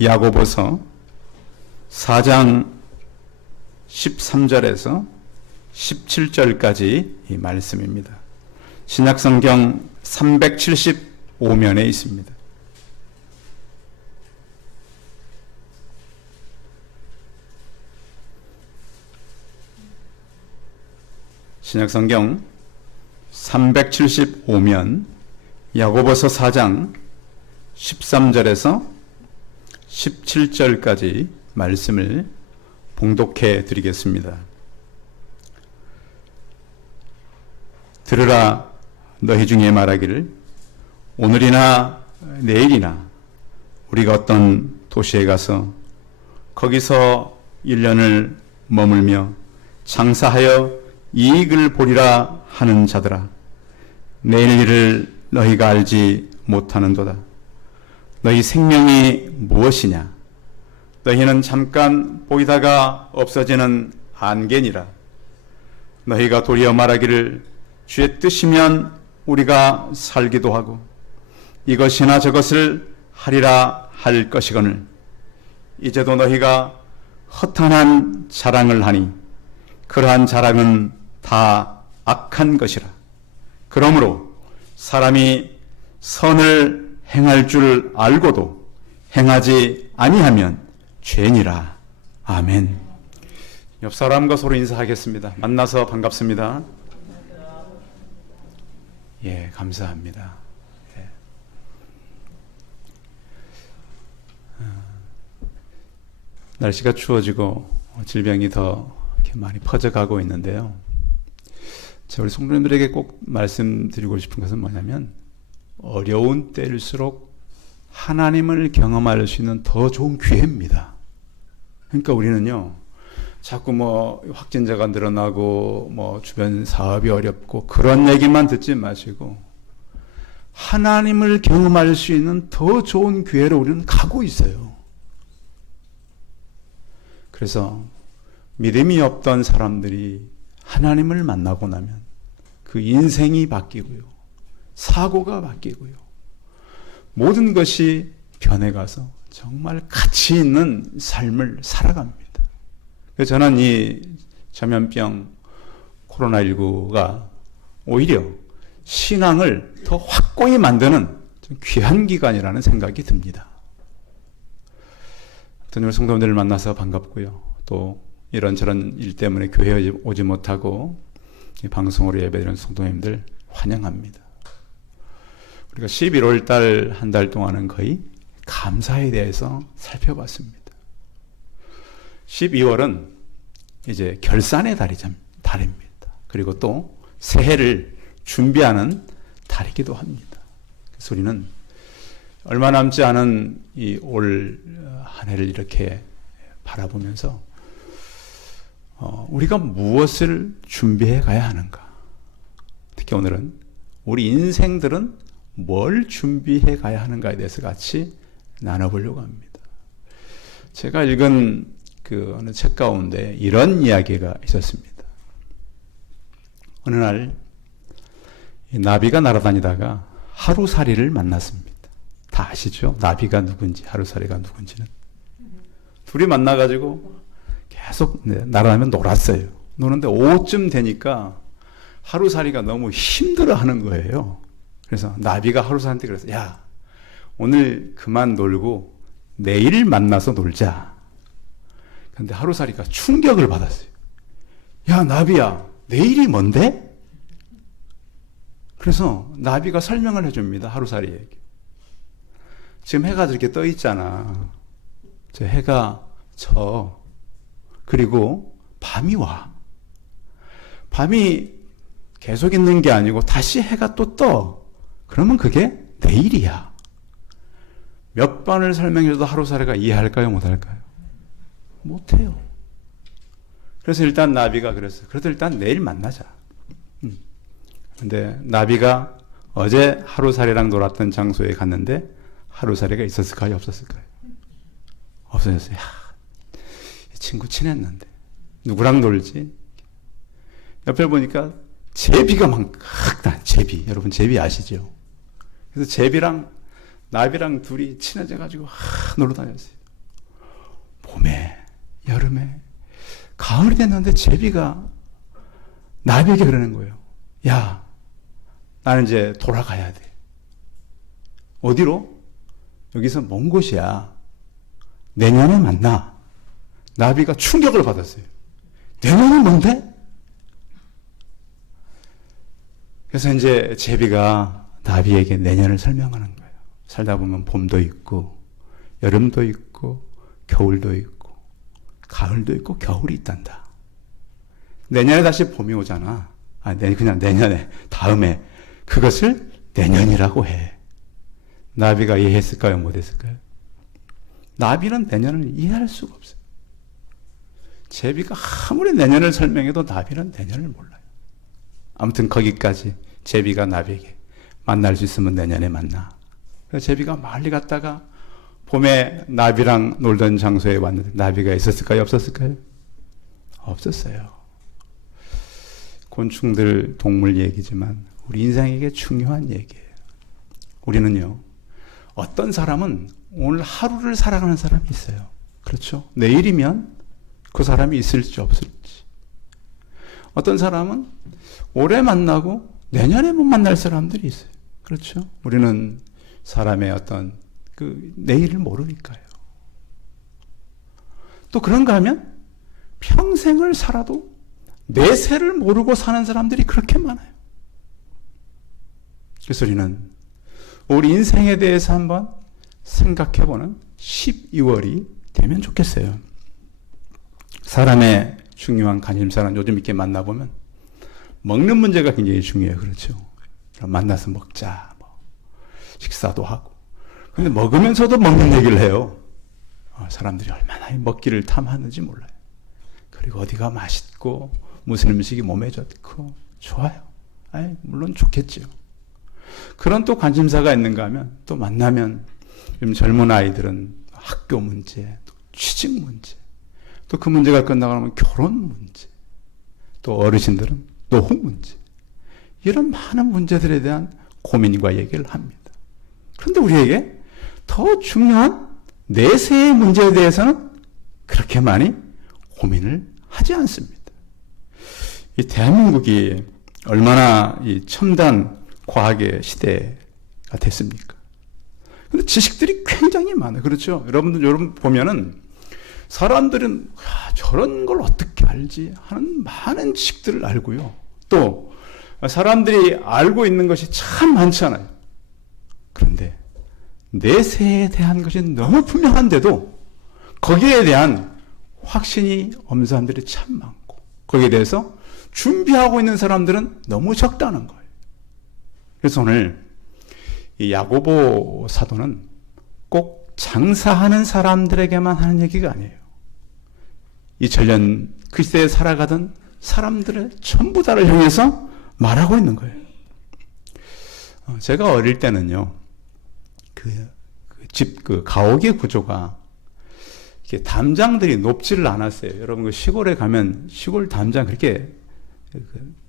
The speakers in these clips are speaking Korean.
야고보서 4장 13절에서 17절까지 이 말씀입니다. 신약성경 375면에 있습니다. 신약성경 375면 야고보서 4장 13절에서 17절까지 말씀을 봉독해 드리겠습니다. 들으라 너희 중에 말하기를 오늘이나 내일이나 우리가 어떤 도시에 가서 거기서 1년을 머물며 장사하여 이익을 보리라 하는 자들아, 내일 일을 너희가 알지 못하는도다. 너희 생명이 무엇이냐? 너희는 잠깐 보이다가 없어지는 안개니라. 너희가 도리어 말하기를 주의 뜻이면 우리가 살기도 하고 이것이나 저것을 하리라 할 것이거늘 이제도 너희가 허탄한 자랑을 하니 그러한 자랑은 다 악한 것이라. 그러므로 사람이 선을 행할 줄 알고도 행하지 아니하면 죄니라. 아멘. 옆 사람과 서로 인사하겠습니다. 만나서 반갑습니다. 예, 감사합니다. 예. 날씨가 추워지고 질병이 더 이렇게 많이 퍼져가고 있는데요. 제가 우리 성도님들에게 꼭 말씀드리고 싶은 것은 뭐냐면 어려운 때일수록 하나님을 경험할 수 있는 더 좋은 기회입니다. 그러니까 우리는요, 자꾸 확진자가 늘어나고 주변 사업이 어렵고 그런 얘기만 듣지 마시고 하나님을 경험할 수 있는 더 좋은 기회로 우리는 가고 있어요. 그래서 믿음이 없던 사람들이 하나님을 만나고 나면 그 인생이 바뀌고요, 사고가 바뀌고요, 모든 것이 변해가서 정말 가치 있는 삶을 살아갑니다. 그래서 저는 이 전염병 코로나19가 오히려 신앙을 더 확고히 만드는 귀한 기간이라는 생각이 듭니다. 오늘 성도님들을 만나서 반갑고요. 또 이런저런 일 때문에 교회에 오지 못하고 방송으로 예배드리는 성도님들 환영합니다. 우리가 11월 달 한 달 동안은 거의 감사에 대해서 살펴봤습니다. 12월은 이제 결산의 달입니다. 그리고 또 새해를 준비하는 달이기도 합니다. 그래서 우리는 얼마 남지 않은 이 올 한 해를 이렇게 바라보면서 우리가 무엇을 준비해 가야 하는가? 특히 오늘은 우리 인생들은 뭘 준비해 가야 하는가에 대해서 같이 나눠보려고 합니다. 제가 읽은 그 어느 책 가운데 이런 이야기가 있었습니다. 어느 날 나비가 날아다니다가 하루살이를 만났습니다. 다 아시죠? 나비가 누군지, 하루살이가 누군지는. 둘이 만나가지고 계속 날아다니면 놀았어요. 노는데 오후쯤 되니까 하루살이가 너무 힘들어하는 거예요. 그래서 나비가 하루살이한테 그랬어요. 야, 오늘 그만 놀고 내일 만나서 놀자. 근데 하루살이가 충격을 받았어요. 야, 나비야, 내일이 뭔데? 그래서 나비가 설명을 해줍니다. 하루살이에게. 지금 해가 저렇게 떠 있잖아. 저 해가 져. 그리고 밤이 와. 밤이 계속 있는 게 아니고 다시 해가 또 떠. 그러면 그게 내일이야. 몇 번을 설명해줘도 하루살이가 이해할까요? 못할까요? 못해요. 그래서 일단 나비가 그랬어요. 그래도 일단 내일 만나자. 근데 나비가 어제 하루살이랑 놀았던 장소에 갔는데 하루살이가 있었을까요? 없었을까요? 없어졌어요. 야, 이 친구 친했는데 누구랑 놀지? 옆에 보니까 제비가 막 제비. 여러분 제비 아시죠? 그래서 제비랑 나비랑 둘이 친해져가지고 놀러 다녔어요. 여름에. 가을이 됐는데 제비가 나비에게 그러는 거예요. 야, 나는 이제 돌아가야 돼. 어디로? 여기서 먼 곳이야. 내년에 만나. 나비가 충격을 받았어요. 내년은 뭔데? 그래서 이제 제비가 나비에게 내년을 설명하는 거예요. 살다 보면 봄도 있고, 여름도 있고, 겨울도 있고, 가을도 있고, 겨울이 있단다. 내년에 다시 봄이 오잖아. 그냥 내년에, 다음에. 그것을 내년이라고 해. 나비가 이해했을까요? 못했을까요? 나비는 내년을 이해할 수가 없어요. 제비가 아무리 내년을 설명해도 나비는 내년을 몰라요. 아무튼 거기까지 제비가 나비에게 만날 수 있으면 내년에 만나. 그래서 제비가 멀리 갔다가 봄에 나비랑 놀던 장소에 왔는데 나비가 있었을까요? 없었을까요? 없었어요. 곤충들, 동물 얘기지만 우리 인생에게 중요한 얘기예요. 우리는요, 어떤 사람은 오늘 하루를 살아가는 사람이 있어요. 그렇죠? 내일이면 그 사람이 있을지 없을지. 어떤 사람은 올해 만나고 내년에 못 만날 사람들이 있어요. 그렇죠? 우리는 사람의 어떤 그 내일을 모르니까요. 또 그런가 하면 평생을 살아도 내세를 모르고 사는 사람들이 그렇게 많아요. 그래서 우리는 우리 인생에 대해서 한번 생각해보는 12월이 되면 좋겠어요. 사람의 중요한 관심사는 요즘 이렇게 만나보면 먹는 문제가 굉장히 중요해요. 그렇죠? 만나서 먹자, 식사도 하고. 근데 먹으면서도 먹는 얘기를 해요. 사람들이 얼마나 먹기를 탐하는지 몰라요. 그리고 어디가 맛있고 무슨 음식이 몸에 좋고 좋아요. 물론 좋겠죠. 그런 또 관심사가 있는가 하면 또 만나면 요즘 젊은 아이들은 학교 문제, 또 취직 문제, 또 그 문제가 끝나고 나면 결혼 문제, 또 어르신들은 노후 문제, 이런 많은 문제들에 대한 고민과 얘기를 합니다. 그런데 우리에게 더 중요한 내세의 문제에 대해서는 그렇게 많이 고민을 하지 않습니다. 이 대한민국이 얼마나 이 첨단 과학의 시대가 됐습니까? 근데 지식들이 굉장히 많아요. 그렇죠? 여러분 보면은 사람들은 저런 걸 어떻게 알지 하는 많은 지식들을 알고요. 또 사람들이 알고 있는 것이 참 많잖아요. 그런데 내세에 대한 것이 너무 분명한데도 거기에 대한 확신이 없는 사람들이 참 많고 거기에 대해서 준비하고 있는 사람들은 너무 적다는 거예요. 그래서 오늘 이 야고보 사도는 꼭 장사하는 사람들에게만 하는 얘기가 아니에요. 2000년 그 시대에 살아가던 사람들의 전부 다를 향해서 말하고 있는 거예요. 제가 어릴 때는요, 그 가옥의 구조가 이렇게 담장들이 높지를 않았어요. 여러분 그 시골에 가면 시골 담장 그렇게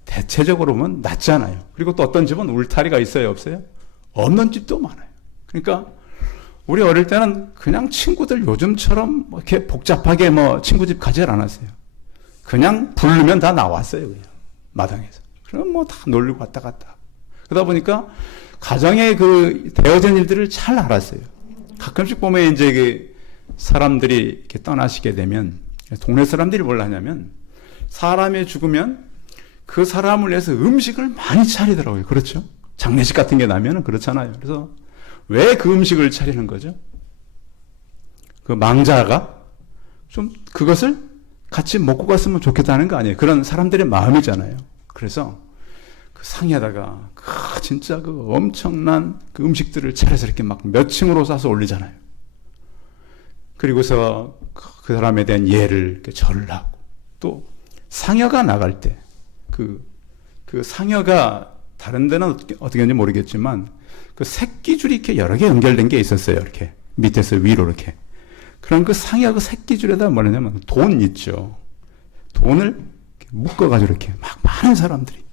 대체적으로 보면 낮잖아요. 그리고 또 어떤 집은 울타리가 있어요, 없어요? 없는 집도 많아요. 그러니까 우리 어릴 때는 그냥 친구들 요즘처럼 이렇게 복잡하게 친구 집 가지 않았어요. 그냥 부르면 다 나왔어요, 그냥 마당에서. 그럼 다 놀리고 왔다 갔다. 그러다 보니까 가정의 그 되어진 일들을 잘 알았어요. 가끔씩 보면 이제 그 사람들이 이렇게 떠나시게 되면 동네 사람들이 뭘 하냐면 사람이 죽으면 그 사람을 위해서 음식을 많이 차리더라고요. 그렇죠? 장례식 같은 게 나면은 그렇잖아요. 그래서 왜 그 음식을 차리는 거죠? 그 망자가 좀 그것을 같이 먹고 갔으면 좋겠다는 거 아니에요. 그런 사람들의 마음이잖아요. 그래서 그 상에다가 진짜 그 엄청난 그 음식들을 차려서 이렇게 막 몇 층으로 싸서 올리잖아요. 그리고서 그 사람에 대한 예를 이렇게 절을 하고 또 상여가 나갈 때 그 상여가 다른 데는 어떻게 하는지 모르겠지만 그 새끼줄이 이렇게 여러 개 연결된 게 있었어요. 이렇게 밑에서 위로 이렇게. 그럼 그 상여 그 새끼줄에다 뭐냐면 돈 있죠. 돈을 이렇게 묶어가지고 이렇게 막 많은 사람들이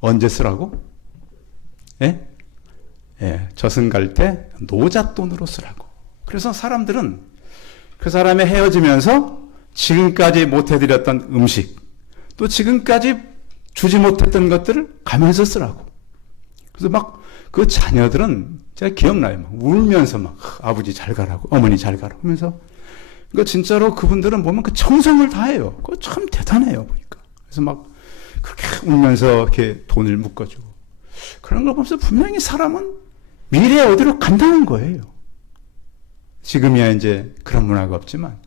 언제 쓰라고? 예? 예, 저승 갈 때 노잣돈으로 쓰라고. 그래서 사람들은 그 사람이 헤어지면서 지금까지 못해드렸던 음식, 또 지금까지 주지 못했던 것들을 가면서 쓰라고. 그래서 막 그 자녀들은 제가 기억나요. 막 울면서 막 아버지 잘 가라고, 어머니 잘 가라고 하면서. 그 진짜로 그분들은 보면 그 정성을 다해요. 그거 참 대단해요, 보니까. 그래서 막 그렇게 울면서 이렇게 돈을 묶어주고. 그런 걸 보면서 분명히 사람은 미래에 어디로 간다는 거예요. 지금이야 이제 그런 문화가 없지만,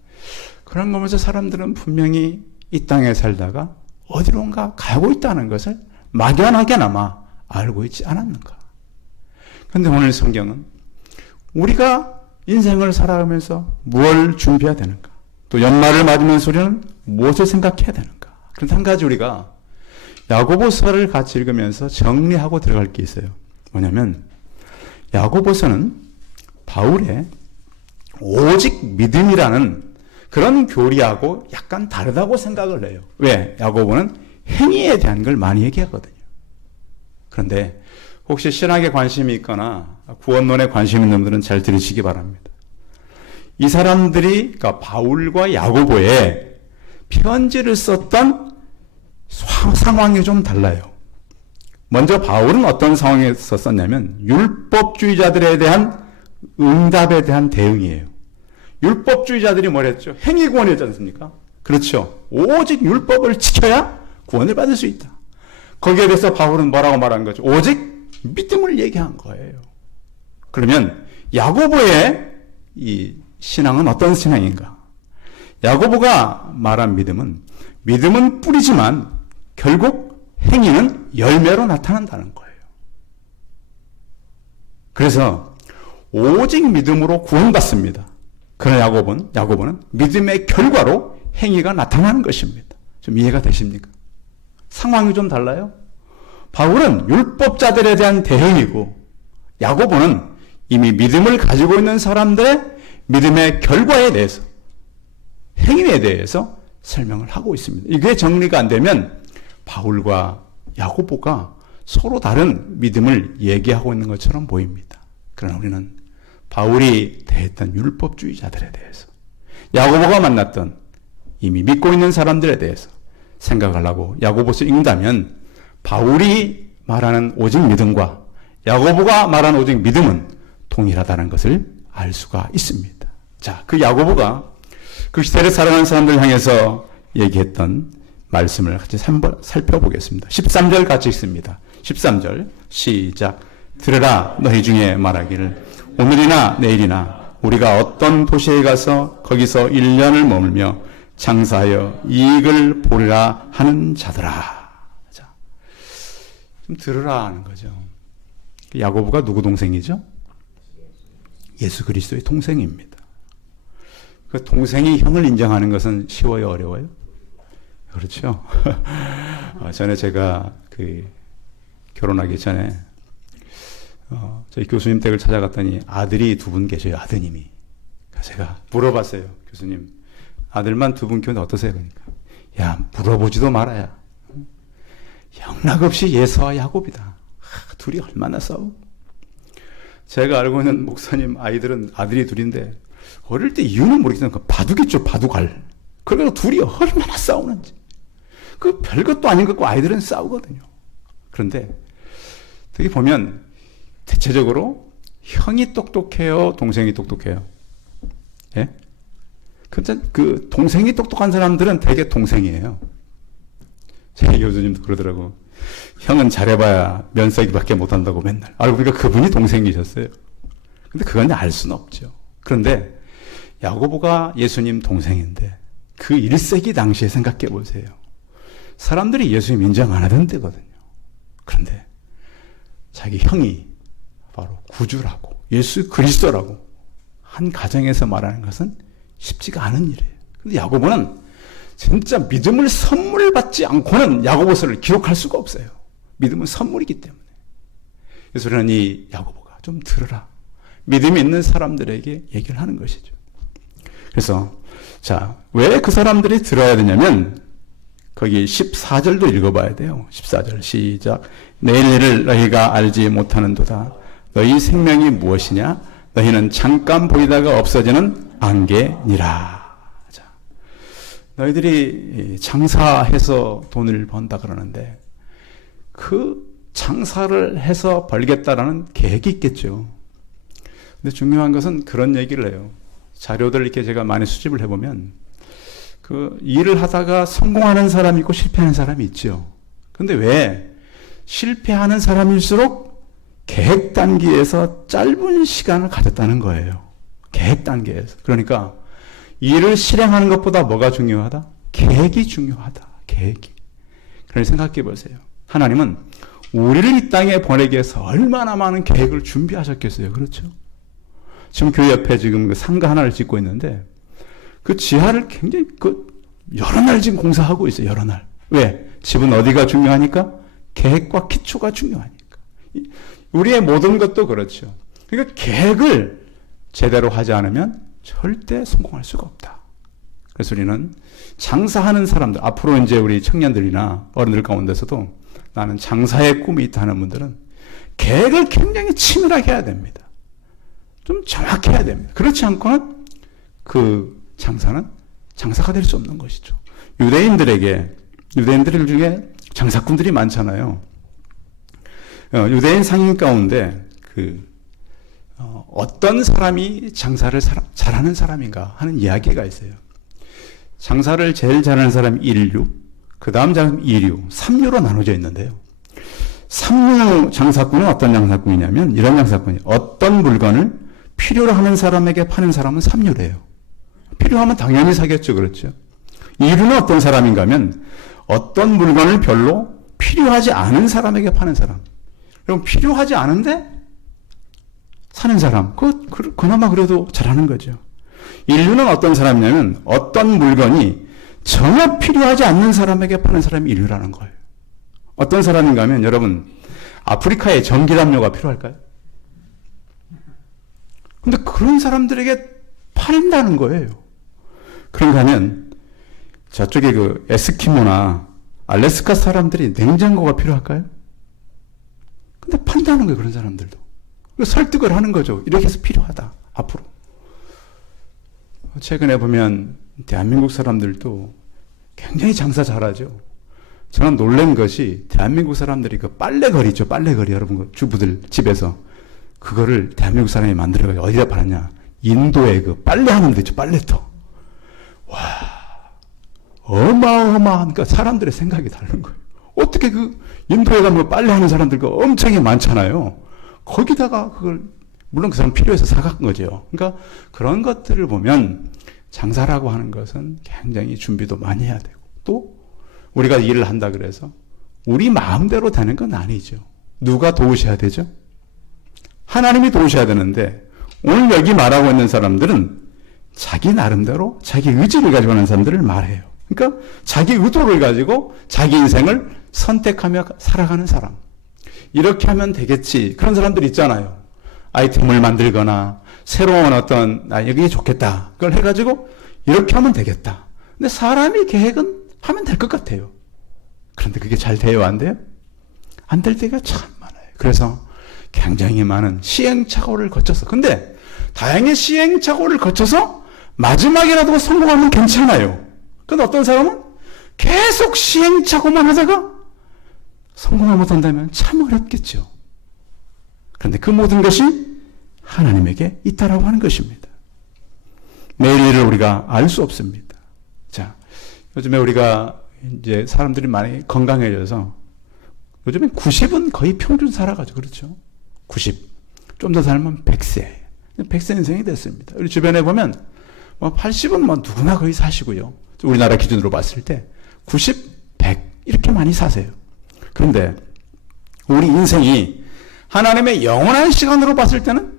그런 거 보면서 사람들은 분명히 이 땅에 살다가 어디론가 가고 있다는 것을 막연하게나마 알고 있지 않았는가. 그런데 오늘 성경은 우리가 인생을 살아가면서 뭘 준비해야 되는가, 또 연말을 맞으면서 우리는 무엇을 생각해야 되는가. 그런데 한 가지 우리가 야고보서를 같이 읽으면서 정리하고 들어갈 게 있어요. 뭐냐면 야고보서는 바울의 오직 믿음이라는 그런 교리하고 약간 다르다고 생각을 해요. 왜? 야고보는 행위에 대한 걸 많이 얘기하거든요. 그런데 혹시 신학에 관심이 있거나 구원론에 관심 있는 분들은 잘 들으시기 바랍니다. 이 사람들이, 그러니까 바울과 야고보에 편지를 썼던 상황이 좀 달라요. 먼저 바울은 어떤 상황에서 썼냐면 율법주의자들에 대한 응답에 대한 대응이에요. 율법주의자들이 뭐랬죠? 행위구원이었지 않습니까? 그렇죠. 오직 율법을 지켜야 구원을 받을 수 있다. 거기에 대해서 바울은 뭐라고 말한 거죠? 오직 믿음을 얘기한 거예요. 그러면 야고보의 이 신앙은 어떤 신앙인가? 야고보가 말한 믿음은 뿌리지만 결국 행위는 열매로 나타난다는 거예요. 그래서 오직 믿음으로 구원받습니다. 그러나 야고보는 믿음의 결과로 행위가 나타나는 것입니다. 좀 이해가 되십니까? 상황이 좀 달라요? 바울은 율법자들에 대한 대응이고, 야고보는 이미 믿음을 가지고 있는 사람들의 믿음의 결과에 대해서, 행위에 대해서 설명을 하고 있습니다. 이게 정리가 안 되면 바울과 야고보가 서로 다른 믿음을 얘기하고 있는 것처럼 보입니다. 그러나 우리는 바울이 대했던 율법주의자들에 대해서, 야고보가 만났던 이미 믿고 있는 사람들에 대해서 생각하려고 야고보서 읽는다면 바울이 말하는 오직 믿음과 야고보가 말하는 오직 믿음은 동일하다는 것을 알 수가 있습니다. 자, 그 야고보가 그 시대를 살아가는 사람들 향해서 얘기했던 말씀을 같이 한번 살펴보겠습니다. 13절 같이 읽습니다. 13절 시작. 들으라, 너희 중에 말하기를 오늘이나 내일이나 우리가 어떤 도시에 가서 거기서 1년을 머물며 장사하여 이익을 보리라 하는 자들아. 자, 좀 들으라 하는 거죠. 야고보가 누구 동생이죠? 예수 그리스도의 동생입니다. 그 동생이 형을 인정하는 것은 쉬워요, 어려워요? 그렇죠. 전에 제가 결혼하기 전에 저희 교수님 댁을 찾아갔더니 아들이 두 분 계셔요, 아드님이. 제가 물어봤어요, 교수님. 아들만 두 분 키우는데 어떠세요? 그러니까. 야, 물어보지도 말아야. 영락없이 예서와 야곱이다. 둘이 얼마나 싸우고. 제가 알고 있는 목사님 아들이 둘인데, 어릴 때 이유는 모르겠지만, 바둑이죠, 바둑알. 그러니까 둘이 얼마나 싸우는지. 그 별것도 아닌 것 같고 아이들은 싸우거든요. 그런데, 되게 보면, 대체적으로 형이 똑똑해요, 동생이 똑똑해요? 예? 그 동생이 똑똑한 사람들은 되게 동생이에요. 제 교수님도 그러더라고. 형은 잘해봐야 면세기밖에 못한다고 맨날. 알고 보니까 그분이 동생이셨어요. 근데 그건 알 수는 없죠. 그런데 야고보가 예수님 동생인데 그 1세기 당시에 생각해 보세요. 사람들이 예수님 인정 안 하던 때거든요. 그런데 자기 형이 바로 구주라고, 예수 그리스도라고 한 가정에서 말하는 것은 쉽지가 않은 일이에요. 근데 야고보는 진짜 믿음을 선물 받지 않고는 야고보서를 기록할 수가 없어요. 믿음은 선물이기 때문에. 그래서 우리는 이 야고보가 좀 들으라. 믿음이 있는 사람들에게 얘기를 하는 것이죠. 그래서 자, 왜 그 사람들이 들어야 되냐면 거기 14절도 읽어봐야 돼요. 14절 시작. 내일 일을 너희가 알지 못하는도다. 너희 생명이 무엇이냐? 너희는 잠깐 보이다가 없어지는 안개니라. 자, 너희들이 장사해서 돈을 번다 그러는데 그 장사를 해서 벌겠다라는 계획이 있겠죠. 근데 중요한 것은 그런 얘기를 해요. 자료들 이렇게 제가 많이 수집을 해보면 그 일을 하다가 성공하는 사람이 있고 실패하는 사람이 있죠. 근데 왜 실패하는 사람일수록 계획 단계에서 짧은 시간을 가졌다는 거예요. 계획 단계에서. 그러니까 일을 실행하는 것보다 뭐가 중요하다? 계획이 중요하다. 계획이. 그걸 생각해 보세요. 하나님은 우리를 이 땅에 보내기 위해서 얼마나 많은 계획을 준비하셨겠어요. 그렇죠? 지금 교회 옆에 지금 그 상가 하나를 짓고 있는데 그 지하를 굉장히 여러 날 지금 공사하고 있어요. 여러 날. 왜? 집은 어디가 중요하니까? 계획과 기초가 중요하니까. 우리의 모든 것도 그렇죠. 그러니까 계획을 제대로 하지 않으면 절대 성공할 수가 없다. 그래서 우리는 장사하는 사람들, 앞으로 이제 우리 청년들이나 어른들 가운데서도 나는 장사의 꿈이 있다 하는 분들은 계획을 굉장히 치밀하게 해야 됩니다. 좀 정확해야 됩니다. 그렇지 않고는 그 장사는 장사가 될 수 없는 것이죠. 유대인들 중에 장사꾼들이 많잖아요. 유대인 상인 가운데 어떤 사람이 장사를 잘하는 사람인가 하는 이야기가 있어요. 장사를 제일 잘하는 사람이 1류, 그 다음 사람이 2류, 3류로 나눠져 있는데요. 3류 장사꾼은 어떤 장사꾼이냐면 이런 장사꾼이 어떤 물건을 필요로 하는 사람에게 파는 사람은 3류래요. 필요하면 당연히 사겠죠. 그렇죠. 2류는 어떤 사람인가 하면 어떤 물건을 별로 필요하지 않은 사람에게 파는 사람. 그럼 필요하지 않은데 사는 사람. 그나마 그래도 잘하는 거죠. 1류는 어떤 사람이냐면 어떤 물건이 전혀 필요하지 않는 사람에게 파는 사람이 1류라는 거예요. 어떤 사람인가 하면 여러분 아프리카에 전기담요가 필요할까요? 근데 그런 사람들에게 팔린다는 거예요. 그런가 하면 저쪽에 그 에스키모나 알래스카 사람들이 냉장고가 필요할까요? 근데 판다는 거예요. 그런 사람들도. 설득을 하는 거죠. 이렇게 해서 필요하다. 앞으로. 최근에 보면 대한민국 사람들도 굉장히 장사 잘하죠. 저는 놀란 것이 대한민국 사람들이 그 빨래거리 있죠. 빨래거리 여러분 주부들 집에서 그거를 대한민국 사람이 만들어가지고 어디다 팔았냐. 인도에 그 빨래하는 데 있죠. 빨래터. 와, 어마어마한 그러니까 사람들의 생각이 다른 거예요. 어떻게 그 인도에 가면 빨래하는 사람들과 엄청 많잖아요. 거기다가 그걸 물론 그 사람 필요해서 사간 거죠. 그러니까 그런 것들을 보면 장사라고 하는 것은 굉장히 준비도 많이 해야 되고 또 우리가 일을 한다 그래서 우리 마음대로 되는 건 아니죠. 누가 도우셔야 되죠? 하나님이 도우셔야 되는데 오늘 여기 말하고 있는 사람들은 자기 나름대로 자기 의지를 가지고 하는 사람들을 말해요. 그러니까 자기 의도를 가지고 자기 인생을 선택하며 살아가는 사람. 이렇게 하면 되겠지. 그런 사람들 있잖아요. 아이템을 만들거나 새로운 어떤 여기 좋겠다. 그걸 해가지고 이렇게 하면 되겠다. 근데 사람이 계획은 하면 될 것 같아요. 그런데 그게 잘 돼요? 안 돼요? 안 될 때가 참 많아요. 그래서 굉장히 많은 시행착오를 거쳐서 근데 다행히 시행착오를 거쳐서 마지막이라도 성공하면 괜찮아요. 근데 어떤 사람은 계속 시행착오만 하다가 성공을 못한다면 참 어렵겠죠. 그런데 그 모든 것이 하나님에게 있다라고 하는 것입니다. 내일 일을 우리가 알 수 없습니다. 자, 요즘에 우리가 이제 사람들이 많이 건강해져서 요즘에 90은 거의 평균 살아가죠. 그렇죠? 90. 좀 더 살면 100세. 100세 인생이 됐습니다. 우리 주변에 보면 80은 누구나 거의 사시고요. 우리나라 기준으로 봤을 때 90, 100 이렇게 많이 사세요. 그런데 우리 인생이 하나님의 영원한 시간으로 봤을 때는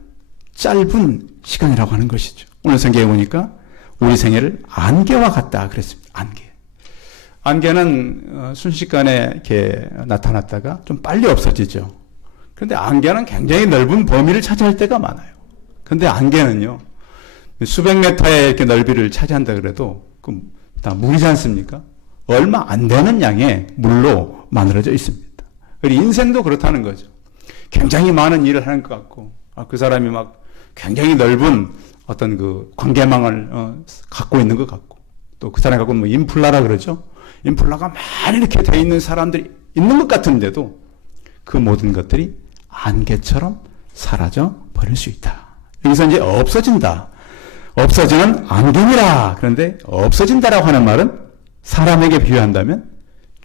짧은 시간이라고 하는 것이죠. 오늘 성경에 보니까 우리 생애를 안개와 같다 그랬습니다. 안개. 안개는 순식간에 이렇게 나타났다가 좀 빨리 없어지죠. 그런데 안개는 굉장히 넓은 범위를 차지할 때가 많아요. 그런데 안개는요, 수백 메타의 이렇게 넓이를 차지한다 그래도 다 물이지 않습니까? 얼마 안 되는 양의 물로 만들어져 있습니다. 우리 인생도 그렇다는 거죠. 굉장히 많은 일을 하는 것 같고, 그 사람이 막 굉장히 넓은 어떤 그 관계망을 갖고 있는 것 같고, 또 그 사람이 갖고 뭐 인플라라 그러죠. 인플라가 많이 이렇게 돼 있는 사람들이 있는 것 같은데도 그 모든 것들이 안개처럼 사라져 버릴 수 있다. 여기서 이제 없어진다. 없어지는 안개니라. 그런데 없어진다라고 하는 말은 사람에게 비유한다면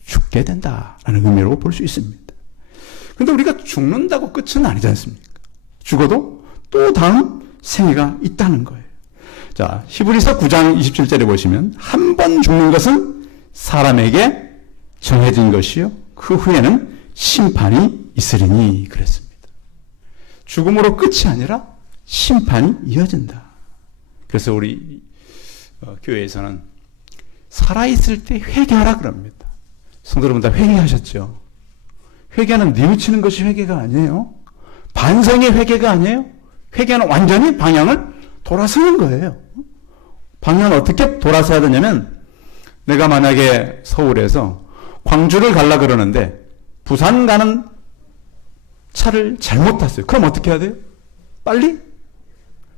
죽게 된다라는 의미로 볼 수 있습니다. 그런데 우리가 죽는다고 끝은 아니지 않습니까? 죽어도 또 다음 생애가 있다는 거예요. 자, 히브리서 9장 27절에 보시면 한 번 죽는 것은 사람에게 정해진 것이요 그 후에는 심판이 있으리니 그랬습니다. 죽음으로 끝이 아니라 심판이 이어진다. 그래서 우리 교회에서는 살아있을 때 회개하라 그럽니다. 성도 여러분 다 회개하셨죠? 회개는 뉘우치는 것이 회개가 아니에요. 반성의 회개가 아니에요. 회개는 완전히 방향을 돌아서는 거예요. 방향을 어떻게 돌아서야 되냐면 내가 만약에 서울에서 광주를 가려고 그러는데 부산 가는 차를 잘못 탔어요. 그럼 어떻게 해야 돼요? 빨리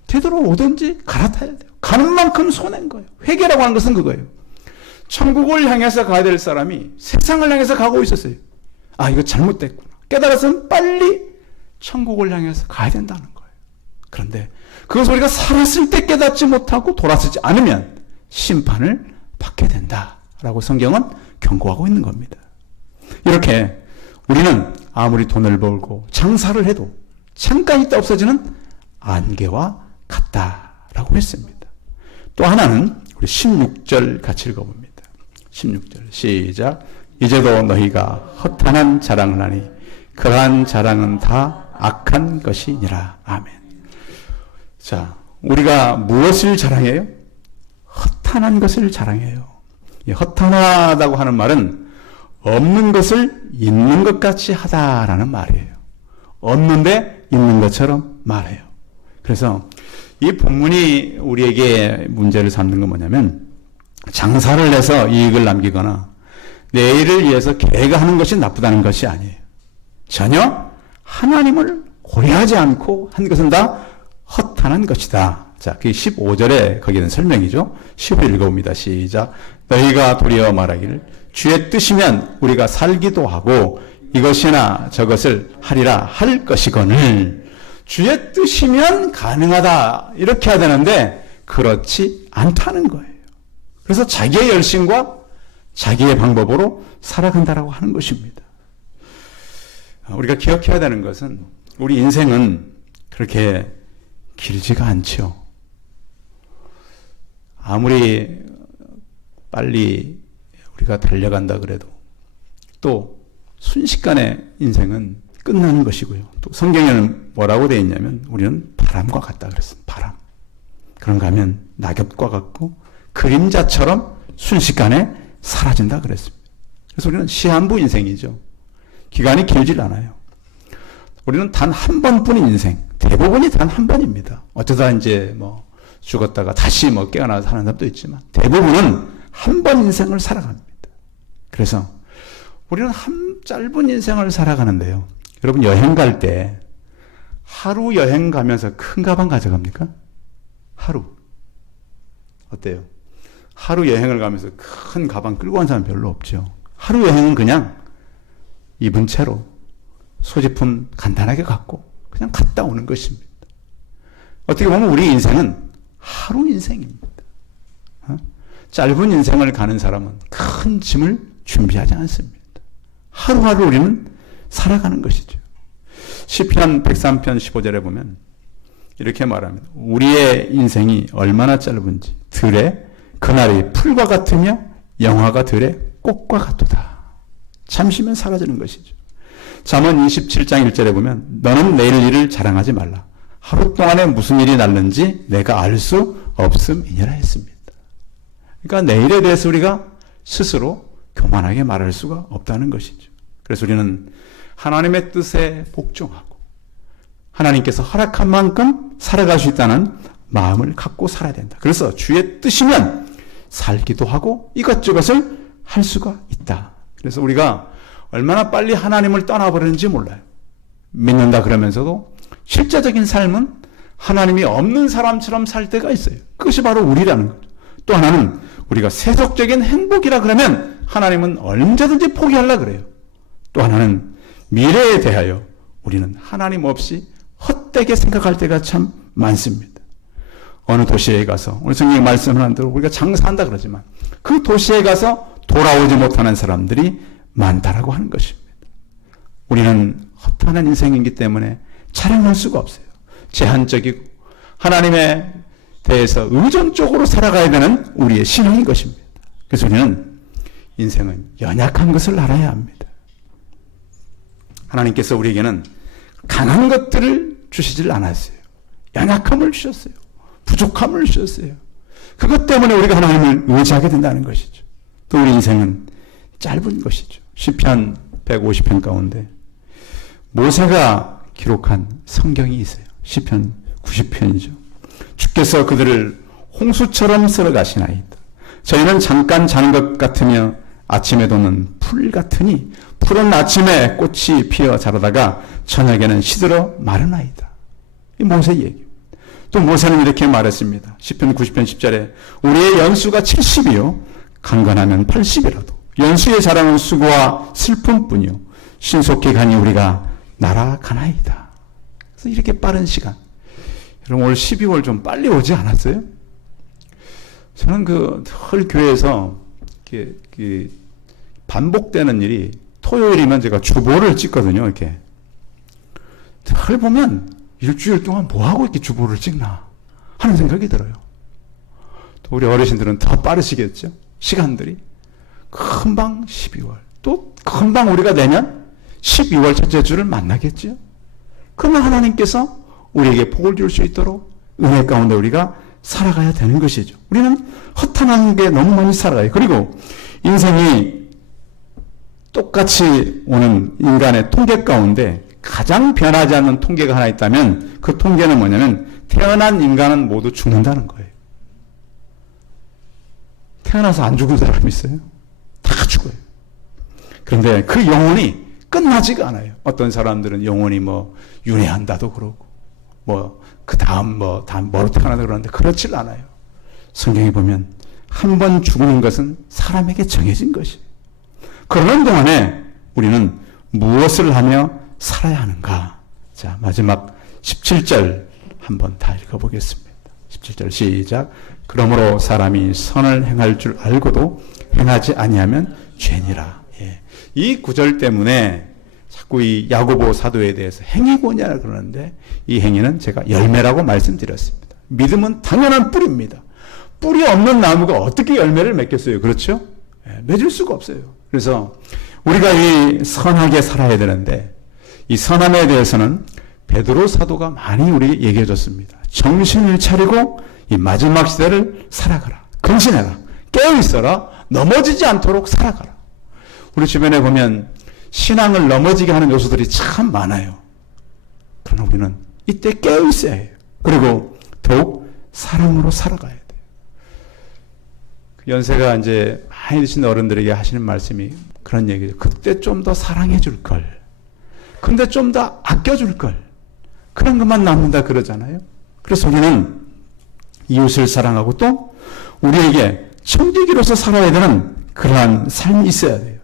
되돌아오든지 갈아타야 돼요. 가는 만큼 손해인 거예요. 회개라고 하는 것은 그거예요. 천국을 향해서 가야 될 사람이 세상을 향해서 가고 있었어요. 아, 이거 잘못됐구나. 깨달았으면 빨리 천국을 향해서 가야 된다는 거예요. 그런데 그것을 우리가 살았을 때 깨닫지 못하고 돌아서지 않으면 심판을 받게 된다라고 성경은 경고하고 있는 겁니다. 이렇게 우리는 아무리 돈을 벌고 장사를 해도 잠깐 있다 없어지는 안개와 같다라고 했습니다. 또 하나는 우리 16절 같이 읽어봅니다. 16절 시작. 이제도 너희가 허탄한 자랑을 하니 그러한 자랑은 다 악한 것이니라. 아멘. 자, 우리가 무엇을 자랑해요? 허탄한 것을 자랑해요. 이 허탄하다고 하는 말은 없는 것을 있는 것 같이 하다라는 말이에요. 없는데 있는 것처럼 말해요. 그래서 이 본문이 우리에게 문제를 삼는 건 뭐냐면 장사를 해서 이익을 남기거나 내일을 위해서 계획하는 것이 나쁘다는 것이 아니에요. 전혀 하나님을 고려하지 않고 한 것은 다 허탄한 것이다. 자, 그게 15절에 거기는 설명이죠. 15절 읽어봅니다. 시작. 너희가 도리어 말하기를 주의 뜻이면 우리가 살기도 하고 이것이나 저것을 하리라 할 것이거늘. 주의 뜻이면 가능하다 이렇게 해야 되는데 그렇지 않다는 거예요. 그래서 자기의 열심과 자기의 방법으로 살아간다라고 하는 것입니다. 우리가 기억해야 되는 것은 우리 인생은 그렇게 길지가 않죠. 아무리 빨리 우리가 달려간다 그래도 또 순식간에 인생은 끝나는 것이고요. 또 성경에는 뭐라고 되어 있냐면 우리는 바람과 같다 그랬습니다. 바람. 그런가 하면 낙엽과 같고 그림자처럼 순식간에 사라진다 그랬습니다. 그래서 우리는 시한부 인생이죠. 기간이 길질 않아요. 우리는 단 한 번뿐인 인생, 대부분이 단 한 번입니다. 어쩌다 이제 뭐 죽었다가 다시 뭐 깨어나서 사는 사람도 있지만 대부분은 한 번 인생을 살아갑니다. 그래서 우리는 한 짧은 인생을 살아가는데요. 여러분 여행 갈 때 하루 여행 가면서 큰 가방 가져갑니까? 하루. 어때요? 하루 여행을 가면서 큰 가방 끌고 간 사람 별로 없죠. 하루 여행은 그냥 입은 채로 소지품 간단하게 갖고 그냥 갔다 오는 것입니다. 어떻게 보면 우리 인생은 하루 인생입니다. 짧은 인생을 가는 사람은 큰 짐을 준비하지 않습니다. 하루하루 우리는 살아가는 것이죠. 시편 103편 15절에 보면 이렇게 말합니다. 우리의 인생이 얼마나 짧은지 들에 그날이 풀과 같으며 영화가 들에 꽃과 같도다. 잠시면 사라지는 것이죠. 잠언 27장 1절에 보면 너는 내일 일을 자랑하지 말라. 하루 동안에 무슨 일이 났는지 내가 알 수 없음이니라 했습니다. 그러니까 내일에 대해서 우리가 스스로 교만하게 말할 수가 없다는 것이죠. 그래서 우리는 하나님의 뜻에 복종하고 하나님께서 허락한 만큼 살아갈 수 있다는 마음을 갖고 살아야 된다. 그래서 주의 뜻이면 살기도 하고 이것저것을 할 수가 있다. 그래서 우리가 얼마나 빨리 하나님을 떠나버리는지 몰라요. 믿는다 그러면서도 실제적인 삶은 하나님이 없는 사람처럼 살 때가 있어요. 그것이 바로 우리라는 거죠. 또 하나는 우리가 세속적인 행복이라 그러면 하나님은 언제든지 포기하려 그래요. 또 하나는 미래에 대하여 우리는 하나님 없이 헛되게 생각할 때가 참 많습니다. 어느 도시에 가서 오늘 성경에 말씀하는 대로 우리가 장사한다 그러지만 그 도시에 가서 돌아오지 못하는 사람들이 많다라고 하는 것입니다. 우리는 허탄한 인생이기 때문에 자랑할 수가 없어요. 제한적이고 하나님에 대해서 의존적으로 살아가야 되는 우리의 신앙인 것입니다. 그래서 우리는 인생은 연약한 것을 알아야 합니다. 하나님께서 우리에게는 강한 것들을 주시질 않았어요. 연약함을 주셨어요. 부족함을 주셨어요. 그것 때문에 우리가 하나님을 의지하게 된다는 것이죠. 또 우리 인생은 짧은 것이죠. 시편 150편 가운데 모세가 기록한 성경이 있어요. 시편 90편이죠. 주께서 그들을 홍수처럼 쓸어가시나이다. 저희는 잠깐 자는 것 같으며 아침에 돋는 풀 같으니 푸른 아침에 꽃이 피어 자라다가 저녁에는 시들어 마르나이다. 이 모세 얘기입니다. 또 모세는 이렇게 말했습니다. 시편 90편 10절에 우리의 연수가 70이요 강건하면 80이라도 연수의 자랑은 수고와 슬픔뿐이요 신속히 가니 우리가 날아가나이다. 그래서 이렇게 빠른 시간. 여러분 올 12월 좀 빨리 오지 않았어요? 저는 헐 교회에서 반복되는 일이 토요일이면 제가 주보를 찍거든요. 이렇게 헐 보면 일주일 동안 뭐 하고 이렇게 주보를 찍나 하는 생각이 들어요. 또 우리 어르신들은 더 빠르시겠죠? 시간들이 금방 12월 또 금방 우리가 내년 12월 첫째 주를 만나겠죠? 그러면 하나님께서 우리에게 복을 줄 수 있도록 은혜 가운데 우리가 살아가야 되는 것이죠. 우리는 허탄한 게 너무 많이 살아가요. 그리고 인생이 똑같이 오는 인간의 통계 가운데 가장 변하지 않는 통계가 하나 있다면 그 통계는 뭐냐면 태어난 인간은 모두 죽는다는 거예요. 태어나서 안 죽은 사람이 있어요? 다 죽어요. 그런데 그 영혼이 끝나지가 않아요. 어떤 사람들은 영혼이 윤회한다도 그러고 다음 뭐로 태어나도 그러는데 그렇질 않아요. 성경에 보면 한 번 죽는 것은 사람에게 정해진 것이에요. 그러는 동안에 우리는 무엇을 하며 살아야 하는가? 자, 마지막 17절 한번 다 읽어보겠습니다. 17절 시작. 그러므로 사람이 선을 행할 줄 알고도 행하지 아니하면 죄니라. 예. 이 구절 때문에 자꾸 이 야고보 사도에 대해서 행위고냐라 그러는데 이 행위는 제가 열매라고 말씀드렸습니다. 믿음은 당연한 뿌리입니다. 뿌리 없는 나무가 어떻게 열매를 맺겠어요? 그렇죠? 예, 맺을 수가 없어요. 그래서 우리가 이 선하게 살아야 되는데 이 선함에 대해서는 베드로 사도가 많이 우리에게 얘기해 줬습니다. 정신을 차리고 이 마지막 시대를 살아가라. 근신해라. 깨어있어라. 넘어지지 않도록 살아가라. 우리 주변에 보면 신앙을 넘어지게 하는 요소들이 참 많아요. 그러나 우리는 이때 깨어있어야 해요. 그리고 더욱 사랑으로 살아가야 돼요. 연세가 이제 많이 드신 어른들에게 하시는 말씀이 그런 얘기죠. 그때 좀 더 사랑해 줄 걸. 근데 좀 더 아껴 줄 걸. 그런 것만 남는다 그러잖아요. 그래서 우리는 이웃을 사랑하고 또 우리에게 청지기로서 살아야 되는 그러한 삶이 있어야 돼요.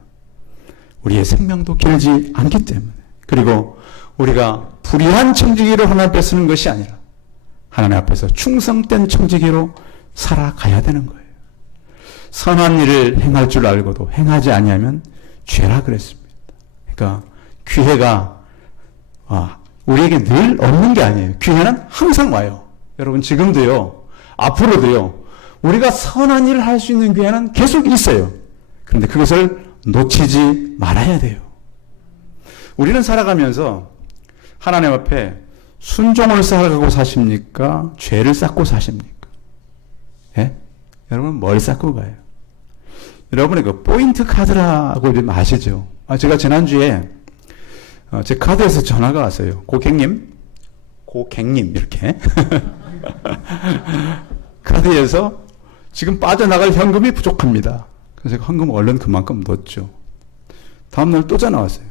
우리의 생명도 길지 않기 때문에. 그리고 우리가 불의한 청지기로 하나님 앞에 쓰는 것이 아니라 하나님 앞에서 충성된 청지기로 살아가야 되는 거예요. 선한 일을 행할 줄 알고도 행하지 아니하면 죄라 그랬습니다. 그러니까 기회가 우리에게 늘 없는 게 아니에요. 기회는 항상 와요. 여러분 지금도요. 앞으로도요. 우리가 선한 일을 할 수 있는 기회는 계속 있어요. 그런데 그것을 놓치지 말아야 돼요. 우리는 살아가면서 하나님 앞에 순종을 쌓아가고 사십니까? 죄를 쌓고 사십니까? 예? 여러분 뭘 쌓고 가요? 여러분의 그 포인트 카드라고 좀 아시죠? 제가 지난주에 제 카드에서 전화가 왔어요. 고객님 이렇게 카드에서 지금 빠져나갈 현금이 부족합니다. 그래서 제가 현금 얼른 그만큼 넣었죠. 다음날 또 전화 왔어요.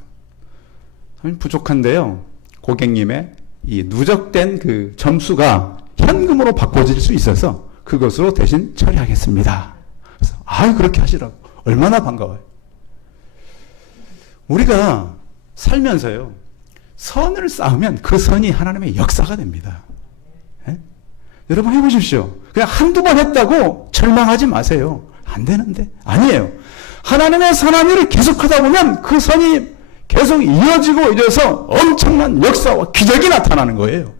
부족한데요. 고객님의 이 누적된 그 점수가 현금으로 바꿔질 수 있어서 그것으로 대신 처리하겠습니다. 그래서 그렇게 하시라고. 얼마나 반가워요. 우리가 살면서요, 선을 쌓으면 그 선이 하나님의 역사가 됩니다. 예? 여러분 해보십시오. 그냥 한두 번 했다고 절망하지 마세요. 안 되는데. 아니에요. 하나님의 선한 일을 계속하다 보면 그 선이 계속 이어지고 이래서 엄청난 역사와 기적이 나타나는 거예요.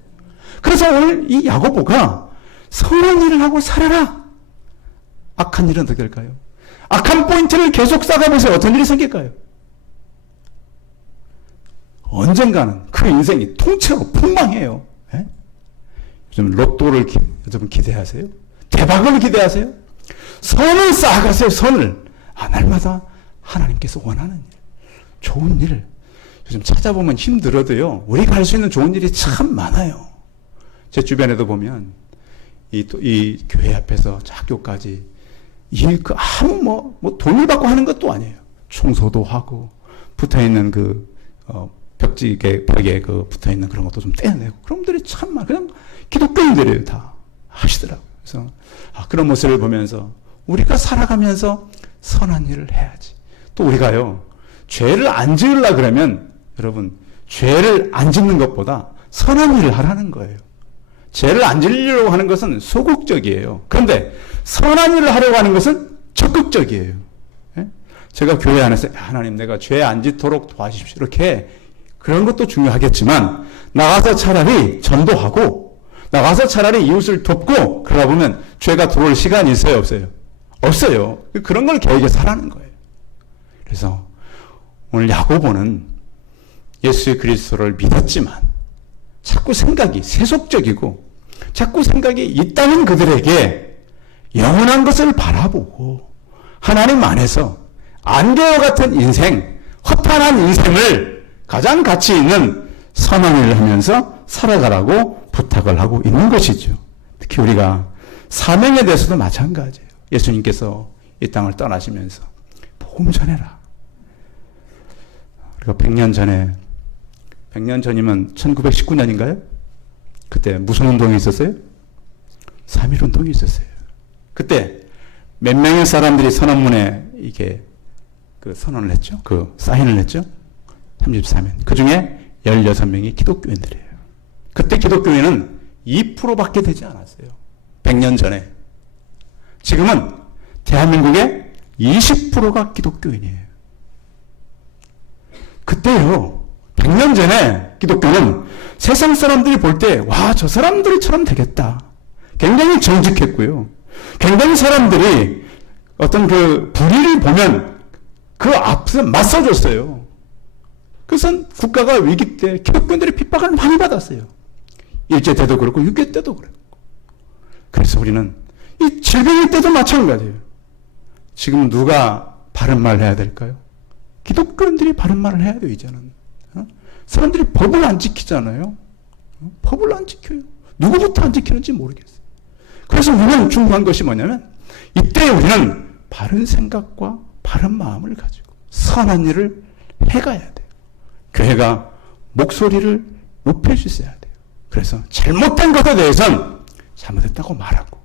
그래서 오늘 이 야고보가 선한 일을 하고 살아라. 악한 일은 어떻게 될까요? 악한 포인트를 계속 쌓아보세요. 어떤 일이 생길까요? 언젠가는 그 인생이 통째로 폭망해요. 예? 요즘 로또를 여러분 기대하세요? 대박을 기대하세요? 선을 쌓아가세요. 선을. 날마다 하나님께서 원하는 일, 좋은 일. 요즘 찾아보면 힘들어도요, 우리가 할 수 있는 좋은 일이 참 많아요. 제 주변에도 보면 이 교회 앞에서 학교까지 아무 돈을 받고 하는 것도 아니에요. 청소도 하고 붙어있는 벽에 붙어있는 그런 것도 좀 떼어내고 그런 분들이 참 많아요. 그냥 기독교인들이에요. 다 하시더라고요. 그래서 그런 모습을 보면서 우리가 살아가면서 선한 일을 해야지. 또 우리가요, 죄를 안 지으려 그러면 여러분, 죄를 안 짓는 것보다 선한 일을 하라는 거예요. 죄를 안 지으려고 하는 것은 소극적이에요. 그런데 선한 일을 하려고 하는 것은 적극적이에요. 예? 제가 교회 안에서 하나님 내가 죄 안 짓도록 도와주십시오. 이렇게 그런 것도 중요하겠지만 나가서 차라리 전도하고 나가서 차라리 이웃을 돕고 그러다 보면 죄가 들어올 시간이 있어요? 없어요? 없어요. 그런 걸 계획해서 하라는 거예요. 그래서 오늘 야고보는 예수 그리스도를 믿었지만 자꾸 생각이 세속적이고 자꾸 생각이 있다는 그들에게 영원한 것을 바라보고 하나님 안에서 안개와 같은 인생, 허탄한 인생을 가장 가치 있는 선한 일을 하면서 살아가라고 부탁을 하고 있는 것이죠. 특히 우리가 사명에 대해서도 마찬가지예요. 예수님께서 이 땅을 떠나시면서 복음 전해라. 우리가 100년 전이면 1919년인가요? 그때 무슨 운동이 있었어요? 3.1 운동이 있었어요. 그때 몇 명의 사람들이 선언문에 선언을 했죠? 사인을 했죠? 33명. 그 중에 16명이 기독교인들이에요. 그때 기독교인은 2%밖에 되지 않았어요. 100년 전에. 지금은 대한민국의 20%가 기독교인이에요. 그때요, 100년 전에 기독교는 세상 사람들이 볼 때, 저 사람들처럼 되겠다. 굉장히 정직했고요. 굉장히 사람들이 어떤 불의를 보면 그 앞에서 맞서줬어요. 그래서 국가가 위기 때 기독교인들이 핍박을 많이 받았어요. 일제 때도 그렇고 6.25 때도 그렇고. 그래서 우리는 이 질병일 때도 마찬가지예요. 지금 누가 바른 말을 해야 될까요? 기독교인들이 바른 말을 해야 돼요, 이제는. 사람들이 법을 안 지키잖아요. 법을 안 지켜요. 누구부터 안 지키는지 모르겠어요. 그래서 우리는 중요한 것이 뭐냐면 이때 우리는 바른 생각과 바른 마음을 가지고 선한 일을 해가야 돼요. 교회가 목소리를 높일 수 있어야 돼요. 그래서 잘못된 것에 대해서는 잘못했다고 말하고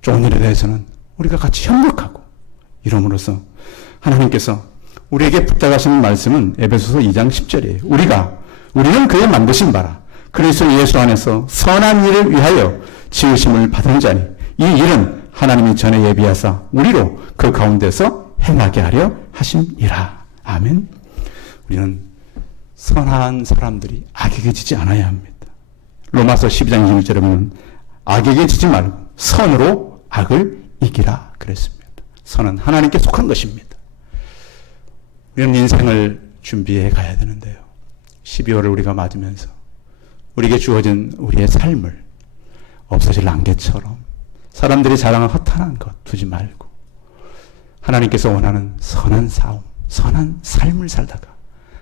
좋은 일에 대해서는 우리가 같이 협력하고 이름으로써 하나님께서 우리에게 부탁하시는 말씀은 에베소서 2장 10절이에요. 우리는 그의 만드신 바라 그리스도 예수 안에서 선한 일을 위하여 지으심을 받은 자니 이 일은 하나님이 전에 예비하사 우리로 그 가운데서 행하게 하려 하심이라. 아멘. 우리는 선한 사람들이 악에게 지지 않아야 합니다. 로마서 12장 26절에 보면 악에게 지지 말고 선으로 악을 이기라 그랬습니다. 선은 하나님께 속한 것입니다. 우리는 인생을 준비해 가야 되는데요. 12월을 우리가 맞으면서 우리에게 주어진 우리의 삶을 없어질 안개처럼 사람들이 자랑한 허탄한 것 두지 말고 하나님께서 원하는 선한 삶, 선한 삶을 살다가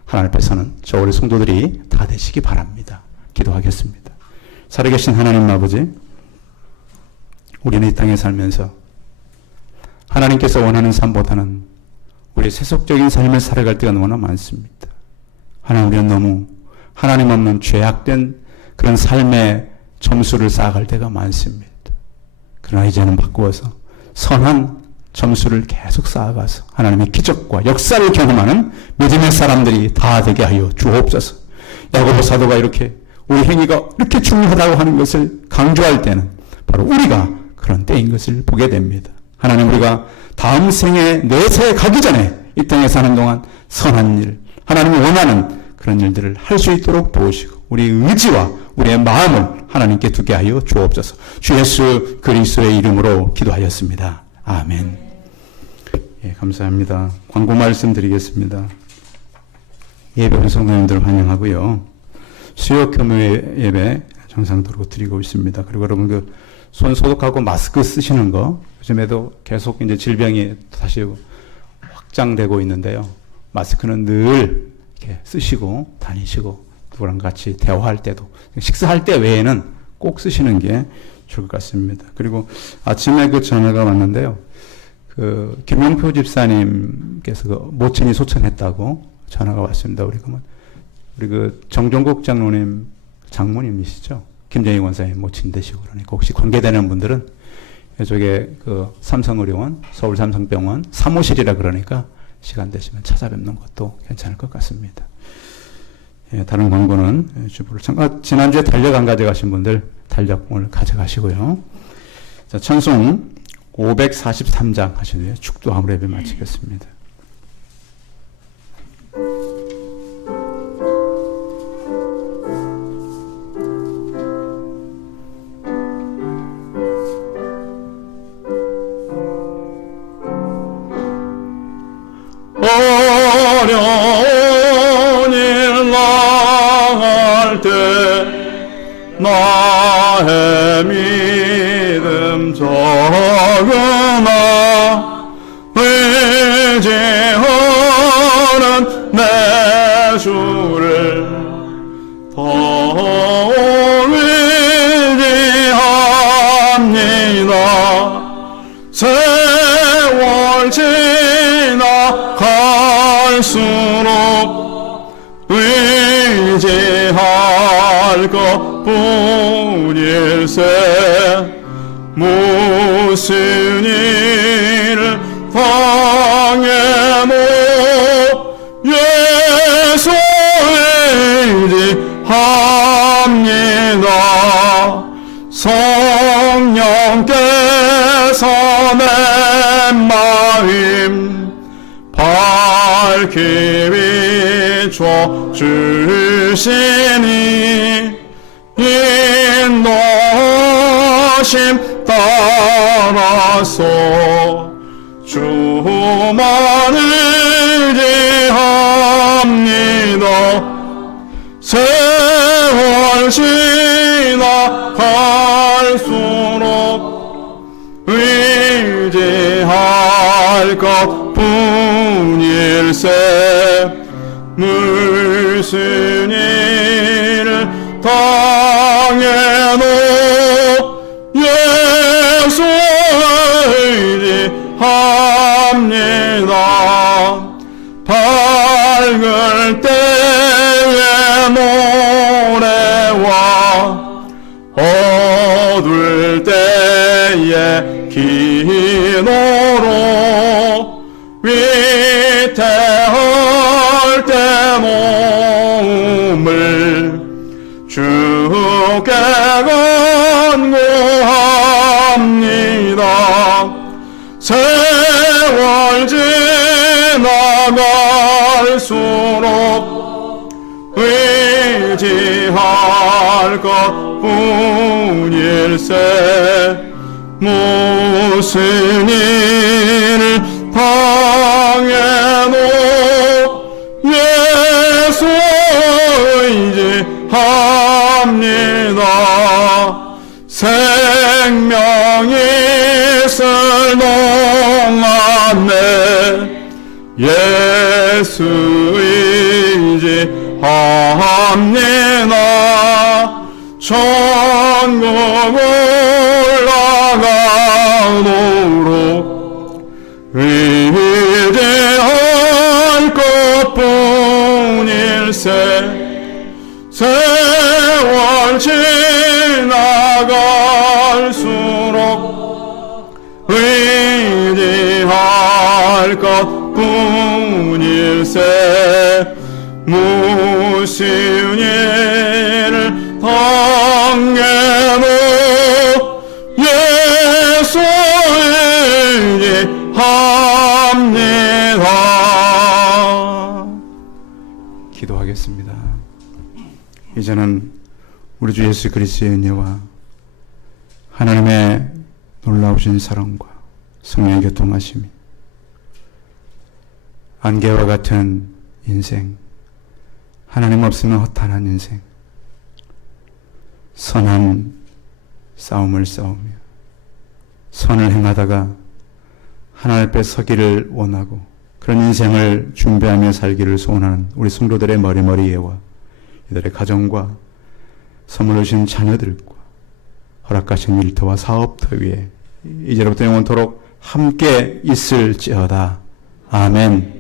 하나님 앞에서는 저 우리 성도들이 다 되시기 바랍니다. 기도하겠습니다. 살아계신 하나님 아버지, 우리는 이 땅에 살면서 하나님께서 원하는 삶보다는 우리 세속적인 삶을 살아갈 때가 너무나 많습니다. 하나님, 우리는 너무 하나님 없는 죄악된 그런 삶의 점수를 쌓아갈 때가 많습니다. 그러나 이제는 바꾸어서 선한 점수를 계속 쌓아가서 하나님의 기적과 역사를 경험하는 믿음의 사람들이 다 되게 하여 주옵소서. 야고보 사도가 이렇게 우리 행위가 이렇게 중요하다고 하는 것을 강조할 때는 바로 우리가 그런 때인 것을 보게 됩니다. 하나님, 우리가 다음 생에 내세에 가기 전에 이 땅에 사는 동안 선한 일, 하나님이 원하는 그런 일들을 할 수 있도록 도우시고 우리의 의지와 우리의 마음을 하나님께 두게 하여 주옵소서. 주 예수 그리스도의 이름으로 기도하였습니다. 아멘. 예, 감사합니다. 광고 말씀 드리겠습니다. 예배 성도님들 환영하고요. 수요 금요 예배 정상적으로 드리고 있습니다. 그리고 여러분 손 소독하고 마스크 쓰시는 거 요즘에도 계속 이제 질병이 다시 확장되고 있는데요. 마스크는 늘 이렇게 쓰시고 다니시고 누구랑 같이 대화할 때도 식사할 때 외에는 꼭 쓰시는 게 좋을 것 같습니다. 그리고 아침에 전화가 왔는데요. 김용표 집사님께서 모친이 소천했다고 전화가 왔습니다. 우리 정종국 장로님 장모님이시죠? 김정희 권사님 모친 되시고 그러니까 혹시 관계되는 분들은 이쪽에 삼성의료원, 서울 삼성병원 사무실이라 그러니까 시간 되시면 찾아뵙는 것도 괜찮을 것 같습니다. 예, 다른 광고는 주부를 지난주에 달력 안 가져가신 분들 달력 오늘 가져가시고요. 자, 찬송 543장 하신 후에 축도함으로 예배 마치겠습니다. 어려운 일 나갈 때 나의 믿음 적으나 의지하는 내 주를 더 의지합니다. 세월 지나갈수록 의지할 것뿐일세. 무슨 일을 당해도 예수 의지합니다. 성령께서 내 마음 밝히 비춰 주시니 인도하심 따라서 주만 의지합니다. 세월 지나갈수록 의지할 것뿐일세. 무슨 일을 당해도 예수 의지합니다. 밝을 때의 노래와 어두울 때의 기도로 위태할 때 몸을 주께 간구합니다. 세월 지나갈수록 의지할 것뿐일세. 무슨 일을 당해도 예수 의지합니다. 생명이 있을 동안에 예수 의지합니다. 천국 올라가도록 의지할 것뿐일세. 세월 지나갈수록 의지할 것뿐일세 무시운 일을 당해도 예수 의지합니다. 기도하겠습니다. 이제는 우리 주 예수 그리스도의 은혜와 하나님의 놀라우신 사랑과 성령의 교통하심이 안개와 같은 인생, 하나님 없으면 허탄한 인생, 선한 싸움을 싸우며 선을 행하다가 하나님 앞에 서기를 원하고 그런 인생을 준비하며 살기를 소원하는 우리 성도들의 머리머리예와 이들의 가정과 선물로 주신 자녀들과 허락하신 일터와 사업터 위에 이제로부터 영원토록 함께 있을지어다. 아멘.